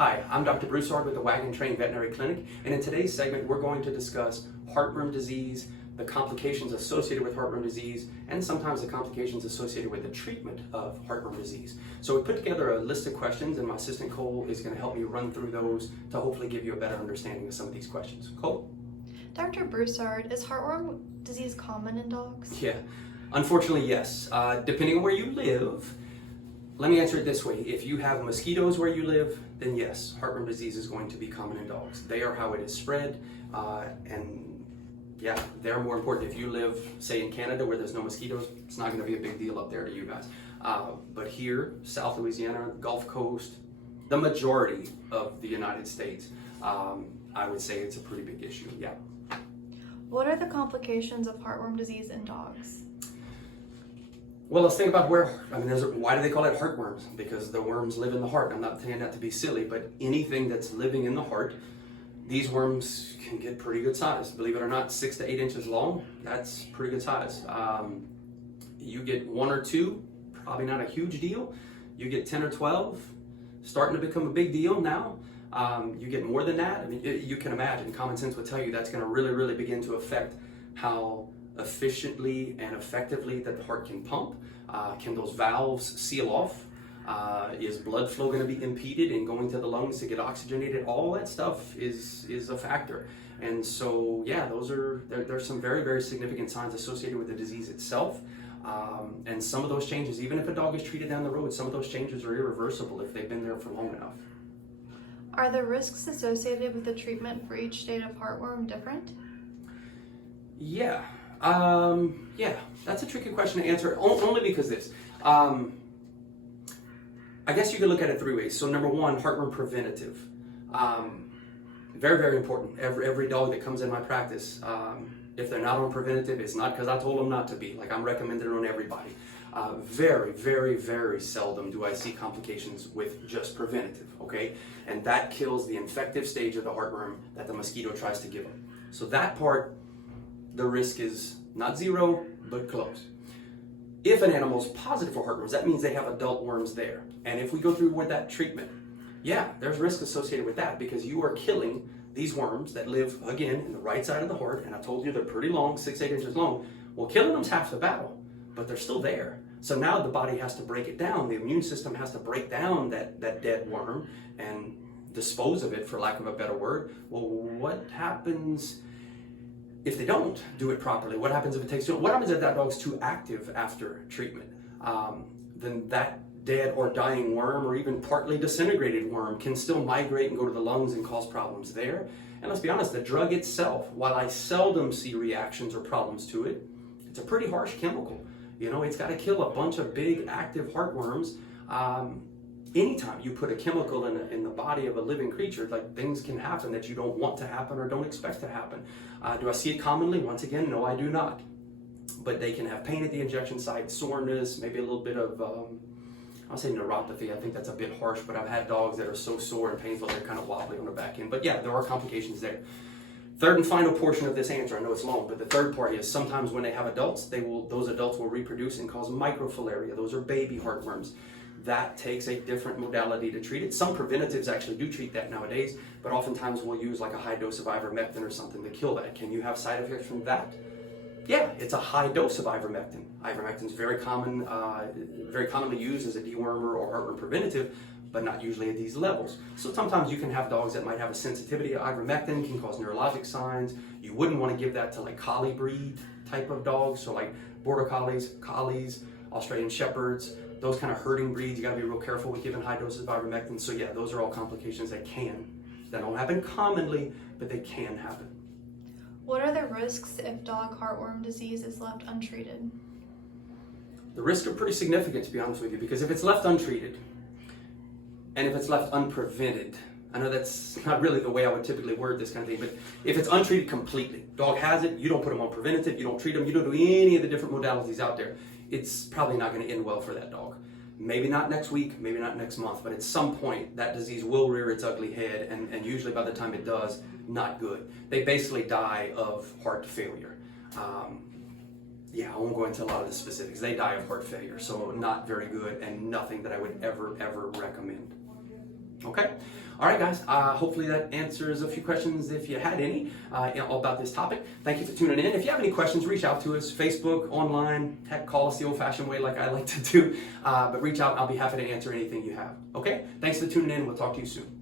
Hi, I'm Dr. Broussard with the Waggin Trained Veterinary Clinic, and in today's segment we're going to discuss heartworm disease, the complications associated with heartworm disease, and sometimes the complications associated with the treatment of heartworm disease. So we put together a list of questions, and my assistant Cole is going to help me run through those to hopefully give you a better understanding of some of these questions. Cole? Dr. Broussard, is heartworm disease common in dogs? Yeah, unfortunately yes. Depending on where you live, let me answer it this way. If you have mosquitoes where you live, then yes, heartworm disease is going to be common in dogs. They are how it is spread, and yeah, they're more important. If you live, say, in Canada where there's no mosquitoes, it's not going to be a big deal up there to you guys. But here, South Louisiana, Gulf Coast, the majority of the United States, I would say it's a pretty big issue, yeah. What are the complications of heartworm disease in dogs? Well, let's think about why do they call it heartworms? Because the worms live in the heart. I'm not saying that to be silly, but anything that's living in the heart, these worms can get pretty good size. Believe it or not, 6 to 8 inches long, that's pretty good size. You get 1 or 2, probably not a huge deal. You get 10 or 12, starting to become a big deal now. You get more than that, I mean, you can imagine, common sense would tell you that's gonna really begin to affect how efficiently and effectively that the heart can pump. Can those valves seal off? Is blood flow going to be impeded and going to the lungs to get oxygenated? All that stuff is a factor. And so, yeah, there's some very significant signs associated with the disease itself. And some of those changes, even if a dog is treated down the road, some of those changes are irreversible if they've been there for long enough. Are the risks associated with the treatment for each state of heartworm different? Yeah. Yeah, that's a tricky question to answer, only because this. I guess you could look at it 3 ways. So number one, heartworm preventative. Very important. Every dog that comes in my practice, if they're not on preventative, it's not because I told them not to be. Like, I'm recommending it on everybody. Very seldom do I see complications with just preventative, okay? And that kills the infective stage of the heartworm that the mosquito tries to give them. So that part, the risk is not zero, but close. If an animal's positive for heartworms, that means they have adult worms there. And if we go through with that treatment, yeah, there's risk associated with that because you are killing these worms that live, again, in the right side of the heart. And I told you they're pretty long, 6 to 8 inches long. Well, killing them's half the battle, but they're still there. So now the body has to break it down. The immune system has to break down that dead worm and dispose of it, for lack of a better word. Well, what happens if they don't do it properly? What happens if it takes too long? What happens if that dog's too active after treatment? Then that dead or dying worm, or even partly disintegrated worm, can still migrate and go to the lungs and cause problems there. And let's be honest, the drug itself, while I seldom see reactions or problems to it, it's a pretty harsh chemical. You know, it's got to kill a bunch of big active heartworms. Anytime you put a chemical in the body of a living creature, like, things can happen that you don't want to happen or don't expect to happen. Do I see it commonly? Once again, no, I do not. But they can have pain at the injection site, soreness, maybe a little bit of, I'll say neuropathy. I think that's a bit harsh, but I've had dogs that are so sore and painful they're kind of wobbly on the back end. But yeah, there are complications there. Third and final portion of this answer, I know it's long, but the third part is sometimes when they have adults, those adults will reproduce and cause microfilaria. Those are baby heartworms. That takes a different modality to treat it. Some preventatives actually do treat that nowadays, but oftentimes we'll use like a high dose of ivermectin or something to kill that. Can you have side effects from that? Yeah, it's a high dose of ivermectin. Ivermectin is very commonly used as a dewormer or heartworm preventative, but not usually at these levels. So sometimes you can have dogs that might have a sensitivity to ivermectin, can cause neurologic signs. You wouldn't want to give that to like collie breed type of dogs, so like border collies, Australian shepherds, those kind of herding breeds. You got to be real careful with giving high doses of ivermectin. So yeah, those are all complications that don't happen commonly, but they can happen. What are the risks if dog heartworm disease is left untreated? The risks are pretty significant, to be honest with you, because if it's left untreated and if it's left unprevented, I know that's not really the way I would typically word this kind of thing, but if it's untreated completely, dog has it, you don't put them on preventative, you don't treat them, you don't do any of the different modalities out there, it's probably not going to end well for that dog. Maybe not next week, maybe not next month, but at some point that disease will rear its ugly head, and usually by the time it does, not good. They basically die of heart failure. Yeah, I won't go into a lot of the specifics. They die of heart failure, so not very good and nothing that I would ever recommend. Okay? All right, guys, hopefully that answers a few questions if you had any about this topic. Thank you for tuning in. If you have any questions, reach out to us, Facebook, online, heck, call us the old-fashioned way like I like to do, but reach out and I'll be happy to answer anything you have. Okay, thanks for tuning in. We'll talk to you soon.